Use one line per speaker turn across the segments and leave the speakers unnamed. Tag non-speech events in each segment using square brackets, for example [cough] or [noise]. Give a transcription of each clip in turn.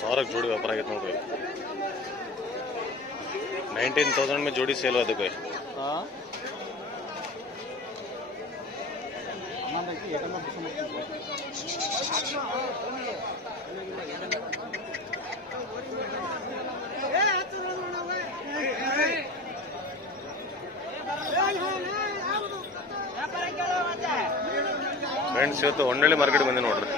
ಸಾವಿರಕ್ಕೆ ಜೋಡಿ ವ್ಯಾಪಾರ ಆಗೈತೆ ನೋಡ್ರಿ. ನೈನ್ಟೀನ್ ತೌಸಂಡ್ ಮೇಲೆ ಜೋಡಿ ಸೇಲ್ ಅದಕ್ಕೆ. ಫ್ರೆಂಡ್ಸ್ ಇವತ್ತು ಹೊನ್ನಳ್ಳಿ ಮಾರ್ಕೆಟ್ ಬಂದಿ ನೋಡ್ರಿ.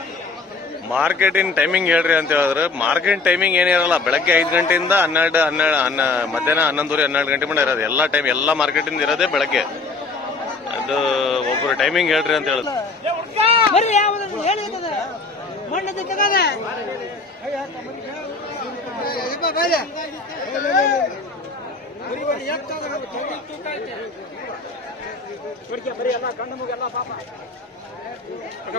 ಮಾರ್ಕೆಟಿನ ಟೈಮಿಂಗ್ ಹೇಳ್ರಿ ಅಂತ ಹೇಳಿದ್ರೆ ಮಾರ್ಕೆಟ್ ಟೈಮಿಂಗ್ ಏನಿರಲ್ಲ ಬೆಳಗ್ಗೆ ಐದು ಗಂಟೆಯಿಂದ ಹನ್ನೆರಡು ಹನ್ನೆರಡು ಹನ್ನ ಮಧ್ಯಾಹ್ನ ಹನ್ನೊಂದುವರೆ ಹನ್ನೆರಡು ಗಂಟೆ ಮೇಲೆ ಇರೋದು. ಎಲ್ಲ ಟೈಮ್ ಎಲ್ಲ ಮಾರ್ಕೆಟಿಂದ ಇರೋದೇ ಬೆಳಗ್ಗೆ. ಅದು ಒಬ್ರು ಟೈಮಿಂಗ್ ಹೇಳ್ರಿ ಅಂತ ಹೇಳಿದ್ರು
ಬರೀ ಎಲ್ಲ ಹೇಳಿರ್ತದ ಮುಗಿ ಎಲ್ಲ ಪಾಪ. ಎಲ್ಲ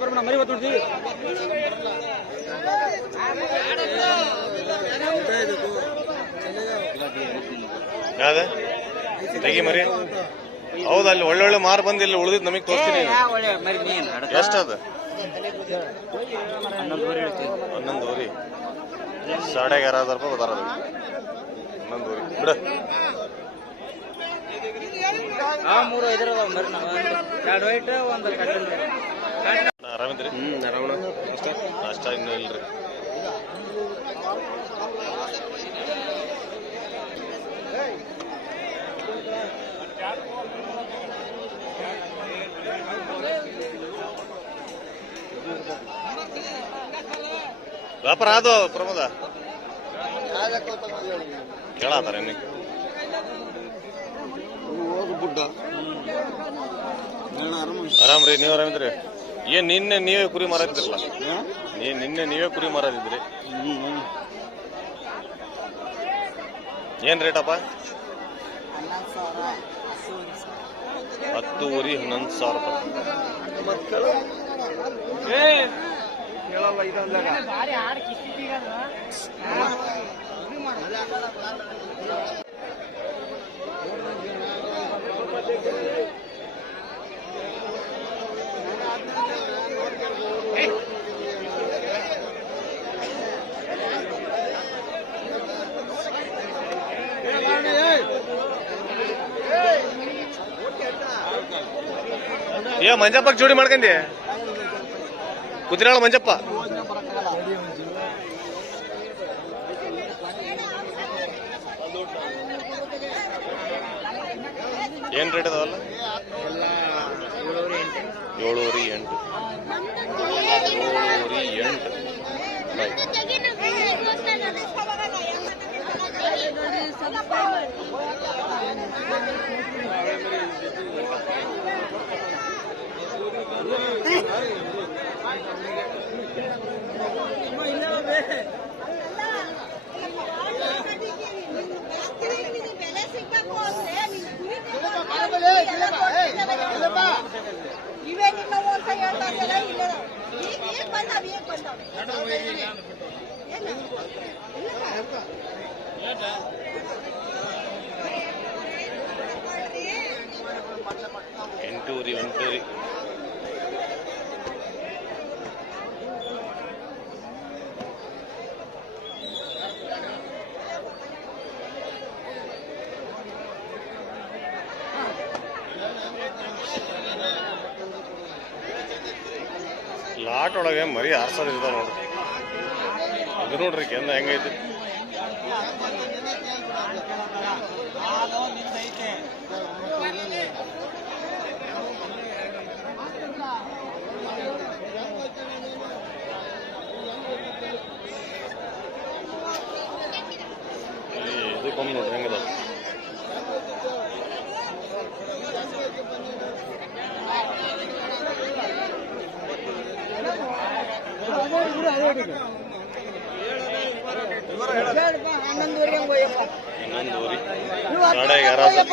ಬರ್ಬೇಡ ಮರಿ ಬತ್ತಿ
ಯಾವ್ದ? ತೆಗಿ ಮರಿ? ಹೌದು ಅಲ್ಲಿ ಒಳ್ಳೊಳ್ಳೆ ಮಾರು ಬಂದು ಇಲ್ಲಿ ಉಳಿದಿದ್ದು ನಮಗೆ ತೋರಿಸ್ತೀನಿ ಎಷ್ಟದ? ಹನ್ನೊಂದುವರಿ ಸಾಡೆ ಎಗಾರ ಹଜାର ರೂಪಾಯಿ ಬದಾರ ಹನ್ನೊಂದುವರಿ ಬಿಡ.
ಆ ಮೂರು ಐದರ ಮರಿ ಎರಡು ವೈಟ್ ಒಂದು
ಆರಾಮಿದ್ರಿ
ಹ್ಮ್ ಆರಾಮಣ
ಅಷ್ಟ ಇನ್ನೂ ಇಲ್ರಿ ವ್ಯಾಪಾರ ಅದು ಪ್ರಮೋದ? ಕೇಳತ್ತಾರ
ಆರಾಮ
ಆರಾಮ್ರಿ ನೀವ್ ಆರಾಮಿದ್ರಿ ಏನ್ ನಿನ್ನೆ ನೀವೇ ಕುರಿ ಮಾರಾತಿದ್ರಲ್ಲ ನೀ ನಿನ್ನೆ ನೀವೇ ಕುರಿ ಮಾರಾತಿದ್ರಿ
ಹ್ಮ್
ಏನ್ ರೇಟಪ್ಪ? ಹತ್ತುವರಿ ಹನ್ನೊಂದು ಸಾವಿರ ರೂಪಾಯಿ. ಮಂಜಪ್ಪಕ್ ಜೋಡಿ ಮಾಡ್ಕಂಡಿ. ಕುದಿರಾಳ ಮಂಜಪ್ಪ. ಏನ್ ರೇಟ್ ಅದಾವಲ್ಲ? ಏಳೂರಿ ಎಂಟು. ಏಳೂರಿ ಎಂಟು.
ಇವೇ ನಿಮ್ಮ ಅಂತ ಹೇಳ್ತಾ ಇಲ್ಲ.
ಎಂಟೂರಿ ಎಂಟೂರಿ ಒಳಗೆ ಮರಿ ಆರ್ಸೋದು ನೋಡ್ರಿ. ಅದು ನೋಡ್ರಿ ಕೆಂದ ಹೆಂಗೈತಿ ಇಲ್ಲಿ ಇದು ಕಮ್ಮಿ ನೋಡ್ರಿ ಹೆಂಗದ
ಬೇಡಪ್ಪ, ಹನ್ನೊಂದುವರೆಗೆ ಹಂಗ್ ಒಯ್ಯಪ್ಪ.
ಹನ್ನೊಂದುವರೆ
ನೀವು ಹತ್ತು
ಸಾಡೆ
ಗಂಟೆಗೆ
ಎಗಾರ
ಒಯ್ಯಪ್ಪ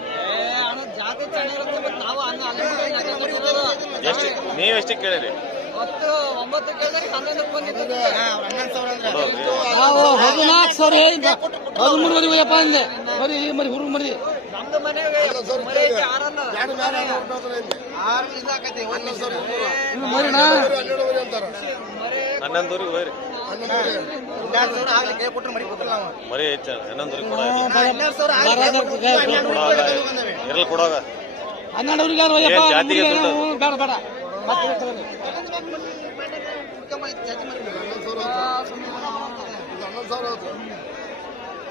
ಎಷ್ಟು ನೀವು ಎಷ್ಟಕ್ಕೆ ಕೇಳಿರಿ ಹೌದು.
ನಾವು ಹದಿನಾಲ್ಕು ಸಾವಿರ ಹದಿಮೂರು ಮರಿಯಪ್ಪ ಅಂದೆ ಮರಿ ಮರಿ ಹುರು ಮರಿ
ಹನ್ನೊಂದೂರಿಗೆ ಹೋಯ್ರಿ ಮರಿ ಕೊಡ ಕೊಡೋಗ ಜಾತಿಗೆ
ಬೇಡ ಬೇಡ.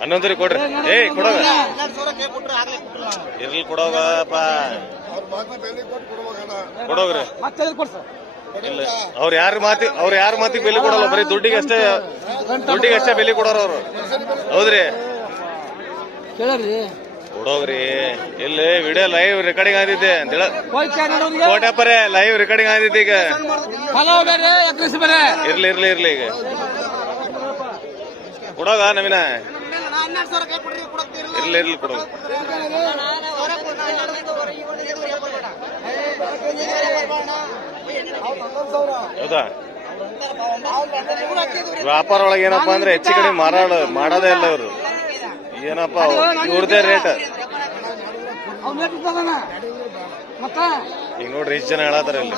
ಹನ್ನೊಂದೂರಿಗೆ ಕೊಡ್ರಿ ಏಯ್ ಕೊಡೋಗ. ಇರ್ಲಿ ಕೊಡೋಗಪ್ಪ ಕೊಡೋಗ್ರಿ
ಮತ್ತೆ ಎಲ್ಲಿ ಕೊಡ್ಸ
ಇಲ್ಲ. ಅವ್ರ ಯಾರ ಮಾತಿ ಅವ್ರ ಯಾರ ಮಾತಿಗೆ ಬೆಲೆ ಕೊಡಲ್ಲ? ಬರೀ ದುಡ್ಡಿಗೆ ಅಷ್ಟೇ ದುಡ್ಡಿಗೆ ಅಷ್ಟೇ ಬೆಲೆ ಕೊಡೋರು ಅವರು. ಹೌದ್ರಿ?
ಕೇಳ್ರಿ
ಕೊಡೋಗ್ರಿ. ಇಲ್ಲಿ ವಿಡಿಯೋ ಲೈವ್ ರೆಕಾರ್ಡಿಂಗ್
ಆದಿದ್ದೆ ಹನ್ನೆರಡುವರೆಗೆ
ಲೈವ್ ರೆಕಾರ್ಡಿಂಗ್ ಆದಿದ್ದೆ ಈಗ? ಇರ್ಲಿ ಇರ್ಲಿ ಇರ್ಲಿ ಈಗ. ಕೊಡೋಗ ನವೀನ? ಇರ್ಲಿ ಇರ್ಲಿ ಕೊಡೋಗ. ಹೌದಾ? ವ್ಯಾಪಾರ ಒಳಗೆ ಏನಪ್ಪಾ ಅಂದ್ರೆ ಹೆಚ್ಚು ಕಡಿಮೆ ಮಾರಾಡ ಮಾಡೋದೇ ಇಲ್ಲ ಇವರು. ಏನಪ್ಪ ಇವ್ರದೇ ರೇಟ್. ಈಗ ನೋಡ್ರಿ ಇಷ್ಟು ಜನ ಹೇಳತ್ತಾರ ಇಲ್ಲಿ.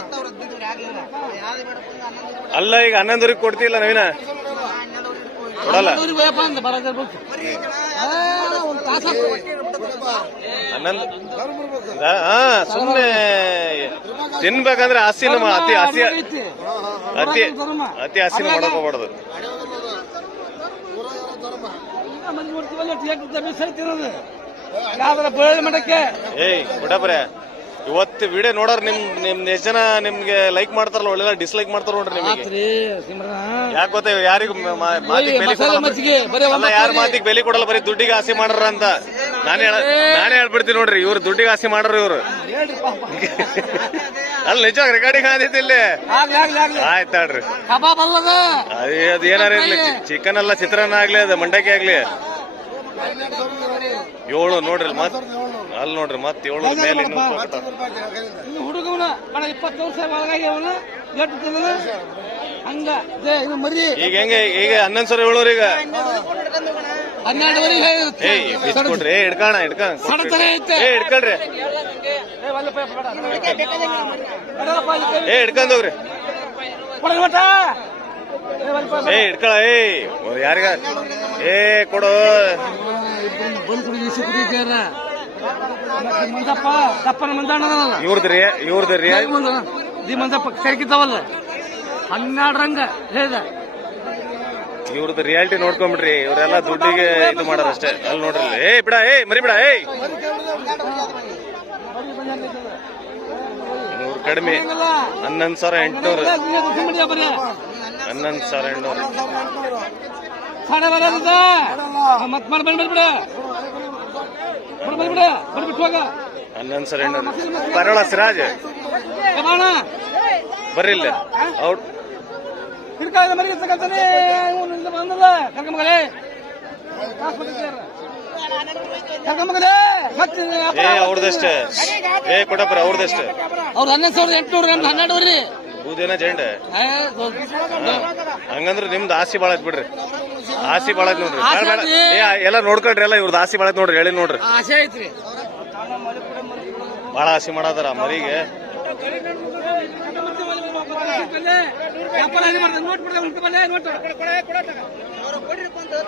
ಅಲ್ಲ ಈಗ ಹನ್ನೊಂದೂರಿಗೆ ಕೊಡ್ತಿಲ್ಲ ನವೀನ. ಕೊಡಲ್ಲ? ಹನ್ನೊಂದು. ಹಾ ಸುಮ್ಮನೆ ತಿನ್ಬೇಕಂದ್ರೆ ಹಸಿನ ಮಾ- ಅತಿ ಹಸಿ ಅತಿ ಅತಿ ಹಸಿನ ಮಾಡ್ಕೋಬಾರ್ದು. ಹೋಗ್ಬಾರ್ದು
ಮಂದಿ ಥಿಯೇಟರ್ ಜಮೀನ್ ಸಹಿತ ಇರೋದು ಯಾವ್ದಾರ ಬಯಲು ಮಠಕ್ಕೆ?
ಏಯ್ ಬಿಡಬ್ರೆ ಇವತ್ತು ವಿಡಿಯೋ ನೋಡೋರು ನಿಮ್ ನಿಮ್ ಎಷ್ಟು ಜನ ನಿಮ್ಗೆ ಲೈಕ್ ಮಾಡ್ತಾರಲ್ಲ ಒಳ್ಳೆಲ್ಲ ಡಿಸ್ಲೈಕ್ ಮಾಡ್ತಾರ ನೋಡ್ರಿ ನಿಮಗೆ. ಯಾಕೆ ಗೊತ್ತಾ ಯಾರಿಗೂ ಮಾತಿಗೆ ಬೆಲೆ ಕೊಡಲ್ಲ. ಯಾರ ಮಾತಿಗೆ ಬೆಲೆ ಕೊಡಲ್ಲ ಬರೀ ದುಡ್ಡಿಗೆ ಆಸೆ ಮಾಡ್ರ ಅಂತ. ನಾನೇ ಹೇಳ ನಾನೇ ಹೇಳ್ಬಿಡ್ತೀನಿ ನೋಡ್ರಿ ಇವ್ರು ದುಡ್ಡಿಗೆ ಆಸೆ ಮಾಡ್ರಿ ಇವ್ರು.
ಹೇಳ್ರಿ
ಅಲ್ಲಿ ನಿಜ ರೆಕಾರ್ಡಿಂಗ್ ಆದೈತಿ ಇಲ್ಲಿ.
ಆಯ್ತು ಅಲ್ಲದ?
ಅದೇ ಅದು ಏನಾರ ಇರ್ಲಿ ಚಿಕನ್ ಅಲ್ಲ ಚಿತ್ರಾನ್ನ ಆಗ್ಲಿ ಅದು ಮಂಡಕ್ಕಿ ಆಗ್ಲಿ. ಏಳು ನೋಡ್ರಿ ಅಲ್ಲಿ ಮತ್ ಅಲ್ಲಿ ನೋಡ್ರಿ ಮತ್ತೆ ಏಳು ಮೇಲೆ
ಬಡ ಇಪ್ಪತ್ತು ವರ್ಷ ಒಳಗಾಗಿ ಅವನ ಎಷ್ಟು ತಿಂದನ ಹಂಗ. ಇದು ಮರಿ.
ಈಗ ಹೆಂಗೆ ಈಗ ಹನ್ನೊಂದು ಸಾವಿರ ಏಳೂರು ಈಗ?
ಹನ್ನೆರಡುವರೆಗೆ
ಬಿಸ್ಕೊಡ್ರಿ ಏ ಹಿಡ್ಕೋಣ
ಸಡತರ ಐತೆ.
ಏ ಹಿಡ್ಕೊಳ್ರಿ
ಏ,
ಹಿಡ್ಕೊಂಡ್ ಹೋಗ್ರಿ.
ಏ,
ಯಾರಿಗ? ಏ ಕೊಡು.
ಬಂದ್ ಮಂಜಪ್ಪ ದಪ್ಪನ ಮಂಜಣ್ಣ ಇವ್ರದ್ರಿ ಮುಂದ ದಿ ಮಂಜಪ್ಪ ಸೇರ್ಕಿದ್ದಾವಲ್ಲ ಹನ್ನೆರಡು ರಂಗ ಹೇಳಿದ
ಇವ್ರದ್ದು ರಿಯಾಲಿಟಿ ನೋಡ್ಕೊಂಬಿಡ್ರಿ ಇವರೆಲ್ಲ ದುಡ್ಡಿಗೆ ಇದು ಮಾಡಾರ ಅಷ್ಟೇ ಅಲ್ಲಿ ನೋಡ್ರಿ ಏ ಬಿಡ ಏ ಮರಿ ಬಿಡ ಏ ನೂರು ಕಡಿಮೆ ಹನ್ನೊಂದು ಸಾವಿರ ಎಂಟುನೂರು ಹನ್ನೊಂದು ಸಾವಿರ ಎಂಟ್ನೂರು
ಸಾಡೆ ಬರೋದ ಮತ್ ಮಾಡಿ ಬಂದ್ಬಿಡ ಬಿಡ ಬಿಡ ಬಂದ್ ಬಿಡ. ಬಂದ್ಬಿಟ್ಟು ಹೋಗ.
ಹನ್ನೊಂದು ಸರಿ ಬರೋಣ ಸಿರಾಜ್.
ಏ ಬಾಣ
ಬರ್ರಿ ಇಲ್ಲಿ ಔಟ್
ಹಿಡ್ಕಾಗ ಮರಿಗೆ ತಗಂತಾನೆ ಬಂದಲ್ಲ. ಕರ್ಕಮಗಲೇ ಕರ್ಕಮಗಲೇ ಮತ್ತೆ
ಏ ಅವ್ರದಷ್ಟೇ. ಏ ಕೊಟ್ಟಪ್ಪ ಅವ್ರದಷ್ಟೇ.
ಅವ್ರು ಹನ್ನೊಂದು ಸಾವಿರದ ಎಂಟುನೂರು ಹನ್ನೆರಡು ಹನ್ನೆರಡುವರೆ
ಬೂದೇನ ಜಂಡ. ಹಂಗಂದ್ರೆ ನಿಮ್ದು ಆಸಿ ಬಾಳ ಬಿಡ್ರಿ. ಆಸಿ ಬಾಳ ನೋಡ್ರಿ. ಎಲ್ಲ ನೋಡ್ಕೊಳ್ರಿ ಎಲ್ಲ ಇವ್ರದ್ದು ಆಸಿ ಬಾಳ ನೋಡ್ರಿ ಹೇಳಿ ನೋಡ್ರಿ.
ಆಸೆ ಐತ್ರಿ
ಬಾಳ ಆಸಿ ಮಾಡದಾರ ಮರಿಗೆ
ಮಾಡ್ತಾರೆ ನೋಟ್ ಬಿಡ್ತಾರೆ ಉಂಟು ಬಲ್ಲೆ ನೋಟ್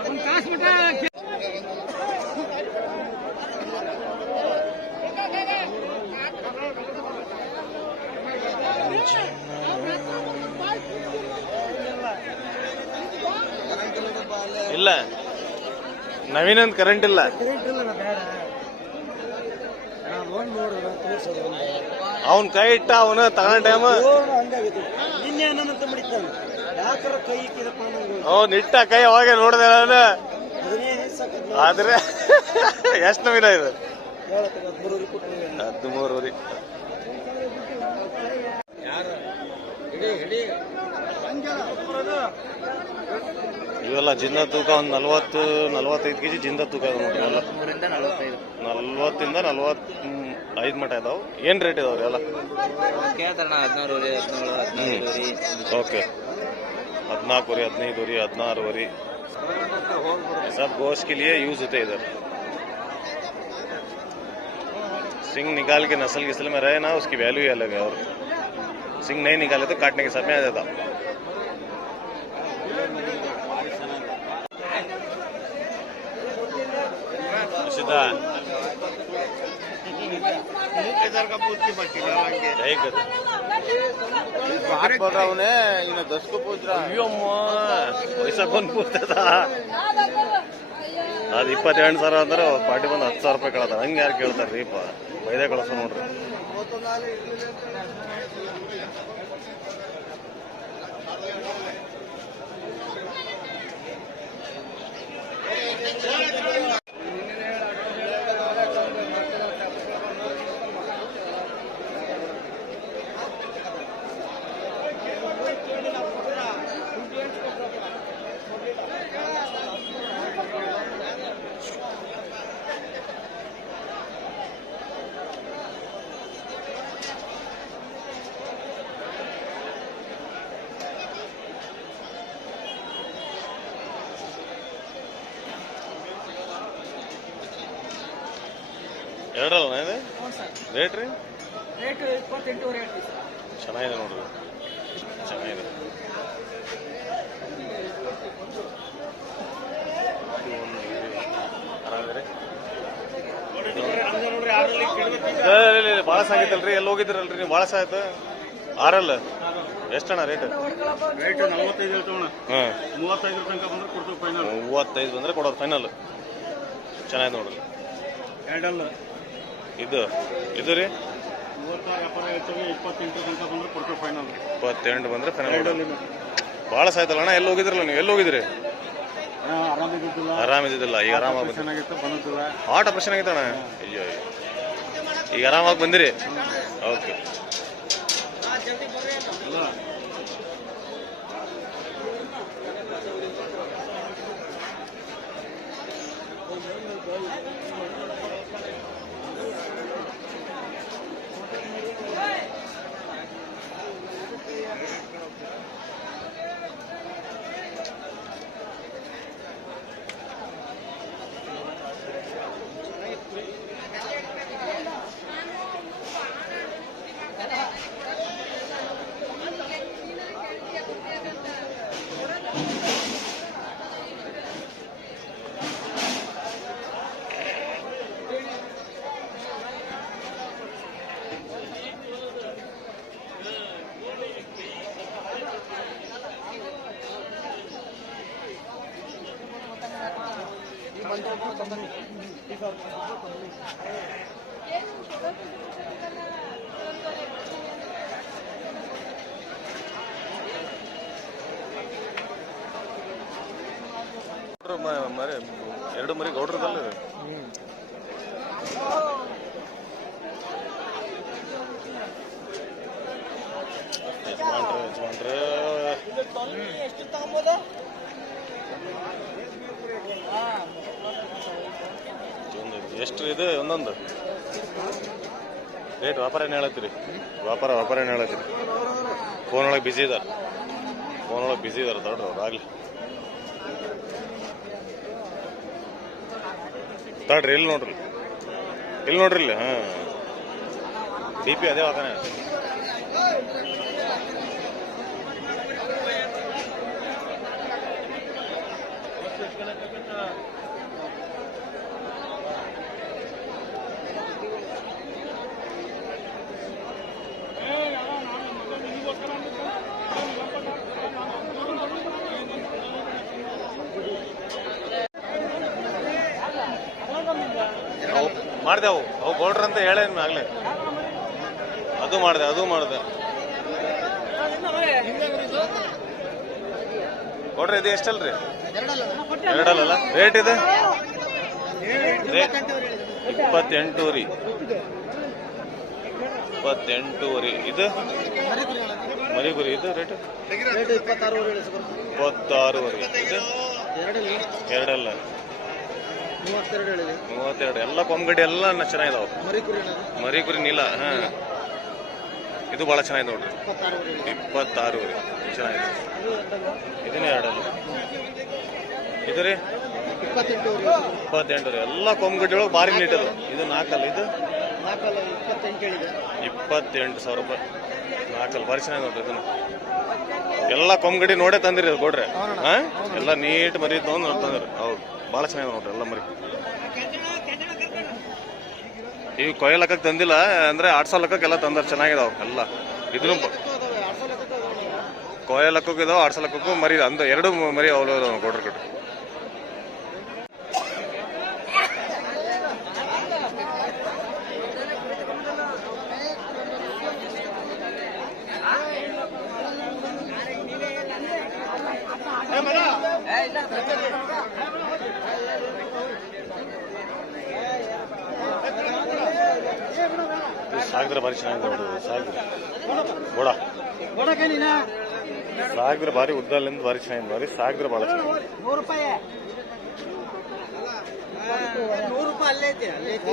ಒಂದು ಕಾಸು ಬಿಟ್ಟ
ಇಲ್ಲ. ನವೀನ್ ಅಂತ ಕರೆಂಟ್ ಇಲ್ಲ. ಅವನ್ ಕೈ ಇಟ್ಟ ಅವನ ತಗೊಂಡ ಟೈಮ್
ಇಕ್ಕಿದಪ್ಪ
ಇಟ್ಟ ಕೈ ಅವಾಗ ನೋಡ್ದೆ ಆದ್ರೆ [laughs] ಎಷ್ಟು ನವೀನ ಇದು?
ಹದಿಮೂರು
ಇವೆಲ್ಲ ಜಿಂದ ತೂಕ ಒಂದ್ ನಲ್ವತ್ತು ನಲ್ವತ್ತೈದು ಕೆಜಿ ಜಿಂದ ತೂಕ ಇದೆ ನೋಡ್ರಿ ಎಲ್ಲ
ಮೂರಿಂದ ನಲವತ್ತೈದು
ನಲ್ವತ್ತಿಂದ ನಲ್ವತ್ ಐದ್ ಮಟ ಇದಾವ್ ಏನ್ ರೇಟ್ ಇದಾವ್ರಿ ಎಲ್ಲ
ಕೇಳ್ತಾರಣ ಹದಿನಾರೂವರೆ ಹದಿನೇಳು ಹದಿನಾರೂವರೆ
ಓಕೆ ಹದಿನಾಲ್ಕುವರೆ ಹದಿನೈದುವರೆ ಹದಿನಾರುವರೆ सब गोश्त के लिए यूज होते हैं इधर सिंग निकाल के नस्ल किस्ल में रहे ना उसकी वैल्यू ही अलग है और सिंग नहीं निकाले तो काटने के समय आ जाता सीधा यही कर
बात बोल रहा हूँ इन्हें दस को पूछ रहा
ಅಯ್ಯೋ ಅಮ್ಮ ವಯಸ್ಸ ಬಂದು ಕೂರ್ತದ ಅದು ಇಪ್ಪತ್ತೆರಡು ಸಾವಿರ ಅಂದ್ರೆ ಪಾರ್ಟಿ ಬಂದು ಹತ್ತು ಸಾವಿರ ರೂಪಾಯಿ ಕೇಳ್ತಾರೆ ಹಂಗೆ ಯಾರು ಕೇಳ್ತಾರೆ ರೀಪ ಬೈದೆ ಕಳಿಸ ನೋಡ್ರಿ పొలాలు ఇల్లు ಎರಡಲ್ಲ ಇದೆ ರೇಟ್ ರೀ?
ರೇಟ್ ಇಪ್ಪತ್ತೆಂಟೂವರೆ
ಚೆನ್ನಾಗಿದೆ ನೋಡ್ರಿ. ಚೆನ್ನಾಗಿದೆ. ಭಾಳ ಸಾಗಿತ್ತಲ್ರಿ ಎಲ್ಲಿ ಹೋಗಿದ್ರಲ್ರಿ ನೀವು? ಭಾಳ ಸಾಯ್ತು ಆರಲ್ಲ? ಎಷ್ಟಣ್ಣ ರೇಟ್
ರೇಟ್ ನಲವತ್ತೈದು
ಹಾಂ.
ಮೂವತ್ತೈದು ತನಕ ಬಂದ್ರೆ ಕೊಡ್ತೀವಿ ಫೈನಲ್
ಮೂವತ್ತೈದು ಬಂದ್ರೆ ಕೊಡೋದು ಫೈನಲ್ ಚೆನ್ನಾಗಿದೆ ನೋಡ್ರಿ.
ಎರಡಲ್ಲ.
ಇದು ಇದು ರೀ?
ಇಪ್ಪತ್ತೆಂಟು ಬಂದ್ರೆ ಫೈನಲ್
ಭಾಳ ಸಾಯ್ತಲ್ಲ ಅಣ್ಣ ಎಲ್ಲಿ ಹೋಗಿದ್ರಲ್ಲ ನೀವು? ಎಲ್ಲಿ ಹೋಗಿದ್ರಿ?
ಆರಾಮಿದ್ದಿಲ್ಲ
ಈಗ ಆರಾಮಾಗಿ
ಆಗಿತ್ತಣ್ಣ
ಹಾರ್ಟ್ ಆಪರೇಷನ್ ಆಗೈತೆ ಅಣ್ಣ ಅಯ್ಯೋ ಅಯ್ಯೋ. ಈಗ ಆರಾಮಾಗಿ ಬಂದಿರಿ? ಓಕೆ. ಮರಿ ಎರಡು ಮರಿ ಗೌಡ್ರದಲ್ಲ ಹ್ಮ್ ಎಷ್ಟು ತಗೊಂಬೋದ ಎಷ್ಟು ಇದೆ ಒಂದೊಂದು? ರೇಟ್ ವ್ಯಾಪಾರ ಏನು ಹೇಳತ್ತೀರಿ? ವ್ಯಾಪಾರ ವ್ಯಾಪಾರ ಏನು ಹೇಳತ್ತೀರಿ? ಫೋನ್ ಒಳಗೆ ಬಿಸಿ ಇದಾರೆ. ಫೋನ್ ಒಳಗೆ ಬಿಸಿ ಇದಾರೆ ದೊಡ್ಡರು ಅವ್ರು ಆಗಲಿ. ತಡ್ರಿ, ಇಲ್ಲಿ ನೋಡ್ರಿ. ಇಲ್ಲಿ ನೋಡ್ರಿ, ಇಲ್ಲಿ, ಹಾಂ. ಬಿ ಪಿ ಅದೇ ವಾಕನೆ ಮಾಡ್ದೆ ಅವು. ಅವು ಗೋಲ್ಡ್ರ್ ಅಂತ ಹೇಳ ಆಗ್ಲೇ. ಅದು ಮಾಡಿದೆ ಅದು ಮಾಡಿದೆ. ಕೊಡ್ರಿ ಇದು ಎಷ್ಟಲ್ರಿ? ಎರಡಲ್ಲ ರೇಟ್ ಇದೆ? ರೇಟ್ ಇಪ್ಪತ್ತೆಂಟು ರೀ. ಇಪ್ಪತ್ತೆಂಟೂವರೆ ಇದು? ಮರಿಗುರಿ, ಇದು ರೇಟ್
ಇಪ್ಪತ್ತಾರೂವರೆ
ಇದು?
ಎರಡಲ್ಲ. ಮೂವತ್ತೆರಡು ಹೇಳಿದೆ
ಮೂವತ್ತೆರಡು. ಎಲ್ಲ ಕೊಂಬಗಡ್ಡಿ ಎಲ್ಲ ಚೆನ್ನಾಗಿದಾವ.
ಮರಿ ಕುರಿ
ನೀಲ ಹಾ. ಇದು ಬಹಳ ಚೆನ್ನಾಗಿದೆ ನೋಡ್ರಿ. ಇಪ್ಪತ್ತಾರು ಚೆನ್ನಾಗಿದೆ. ಇದನ್ನೇ ಎರಡಲ್ಲ. ಇದು ರೀ? ಇಪ್ಪತ್ತೆಂಟು ರೀ ಎಲ್ಲ ಕೊಂಬಗಡ್ಡಿ ಒಳಗೆ ಭಾರಿ ನೀಟ್ ಅದು. ಇದು ನಾಲ್ಕಲ್ಲ ಇದು?
ನಾಲ್ಕಲ್ಲ ಇಪ್ಪತ್ತೆಂಟು
ಸಾವಿರ ರೂಪಾಯಿ. ನಾಲ್ಕಲ್ಲಿ ಭಾರಿ ಚೆನ್ನಾಗಿ ನೋಡ್ರಿ ಇದನ್ನ ಎಲ್ಲ ಕೊಂಬಗಡಿ ನೋಡೇ ತಂದಿರಿ ಅದು ಕೊಡ್ರಿ. ಹಾ? ಎಲ್ಲ ನೀಟ್ ಮರಿ ತಂದ್ರಿ ತಂದಿರಿ. ಹೌದು. ಭಾಳ ಚೆನ್ನಾಗಿ ನೋಡ್ರಿ ಎಲ್ಲ ಮರಿ. ಈಗ ಕೊಯ್ಯ ಲೆಕ್ಕಕ್ಕೆ ತಂದಿಲ್ಲ ಅಂದ್ರೆ ಆಡ್ಸೋ ಲೆಕ್ಕಕ್ಕೆಲ್ಲ ತಂದಾರ ಚೆನ್ನಾಗಿದಾವ ಎಲ್ಲ. ಇದನ್ನು ಇದಾವ ಸಾವಿರ ಲೆಕ್ಕಕ್ಕೂ ಮರಿ ಅಂದ ಎರಡು ಮರಿ ಅವಳು ಕೊಡ್ರಿ ಕೊಡ್ರಿ ಬಾರಿ ಭಾರಿ ಚೆನ್ನಾಗಿದೆ ಸಾಗರ. ಸಾಗರ ಗೋಡ
ನೀನ.
ಸಾಗಿದ್ರೆ ಭಾರಿ ಉದ್ದಲ್ಲಿಂದ ಭಾರಿ ಚೆನ್ನಾಗಿದೆ ಭಾರಿ ಸಾಗರ ಭಾಳ ಚೆನ್ನಾಗಿದೆ
ನೂರು ರೂಪಾಯಿ ನೂರು ರೂಪಾಯಿ ಅಲ್ಲೇ ಐತಿ ಅಲ್ಲೇ ಐತಿ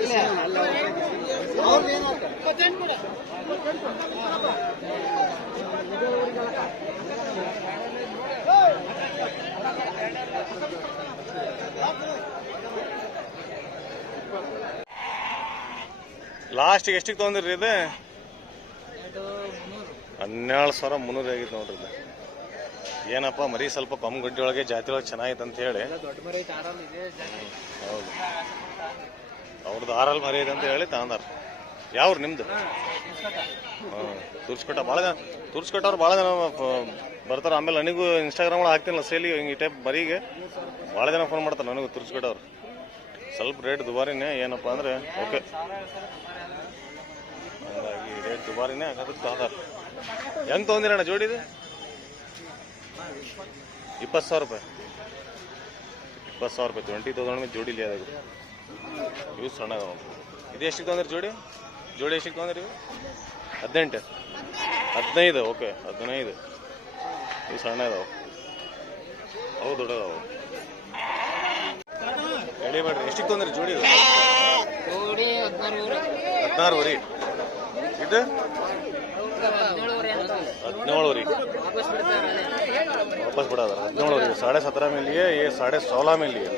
ಲಾಸ್ಟಿಗೆ ಎಷ್ಟಿಗೆ ತೊಗೊಂಡಿರಿ ಇದು? ಹನ್ನೆರಡು ಸಾವಿರ ಮುನ್ನೂರು ಆಗಿತ್ತು ನೋಡ್ರಿ ಇದು. ಏನಪ್ಪ ಮರಿ ಸ್ವಲ್ಪ ಕಮ್ಮಿ ಗಡ್ಡಿ ಒಳಗೆ ಜಾತಿ ಒಳಗೆ ಚೆನ್ನಾಗಿತ್ತು ಅಂತ ಹೇಳಿ. ಹೌದು. ಅವ್ರದ್ದು ಆರಲ್ ಮರಿ ಇದೆ ಅಂತ ಹೇಳಿ ತಗೊಂಡಾರ. ಯಾವ್ರು ನಿಮ್ದು? ಹಾಂ ತುರ್ಸ್ಕೊಟ್ಟ. ಭಾಳ ಜನ ತುರ್ಸ್ಕೊಟ್ಟವ್ರು ಭಾಳ ಜನ ಬರ್ತಾರ ಬರ್ತಾರೆ. ಆಮೇಲೆ ನನಗೂ ಇನ್ಸ್ಟಾಗ್ರಾಮ್ ಒಳಗೆ ಹಾಕ್ತೀನಲ್ಲ ಸೇಲಿ ಹಿಂಗೆ ಈ ಟೈಪ್ ಮರಿಗೆ. ಭಾಳ ಜನ ಫೋನ್ ಮಾಡ್ತಾರೆ ನನಗೂ ತುರ್ಸ್ಕೊಟ್ಟವ್ರು. ಸ್ವಲ್ಪ ರೇಟ್ ದುಬಾರಿನೇ, ಏನಪ್ಪ ಅಂದ್ರೆ ಓಕೆ ಹಂಗಾಗಿ ರೇಟ್ ದುಬಾರಿನೇ ಅದಕ್ಕೆ ತಗೊಂಡಾರ ಹೆಂಗೆ ತೊಗೊಂದಿರಣ್ಣ ಜೋಡಿದು ಇಪ್ಪತ್ತು ಸಾವಿರ ರೂಪಾಯಿ. ಇಪ್ಪತ್ತು ಸಾವಿರ ರೂಪಾಯಿ. ಟ್ವೆಂಟಿ ತೌಸಂಡ್ ಜೋಡಿ ಜೋಡಿಲಿ ಅದು ಇವು ಸಣ್ಣ. ಇದು ಎಷ್ಟು ತೊಗೊಂಡ್ರಿ ಜೋಡಿ? ಜೋಡಿ ಎಷ್ಟು ತೊಗೊಂಡ್ರಿ ಇವು? ಹದಿನೆಂಟು. ಹದಿನೈದು ಓಕೆ ಹದಿನೈದು. ಇವು ಸಣ್ಣ ಇದಾವೆ ಅವು ದೊಡ್ಡದಾವು. ಎಳೆ ಮಾಡ್ರಿ. ತೊಂದ್ರೆ ಜೋಡಿ ಹದಿನಾರುವರಿ. ಇದು?
ವಾಪಸ್
ವಾಪಸ್ ಸಾಡೆ ಸತ್ರ ಮೇಲಿಯೇ ಏ ಸಾಡೆ ಸೋಲ ಮೇಲಿಯೇ?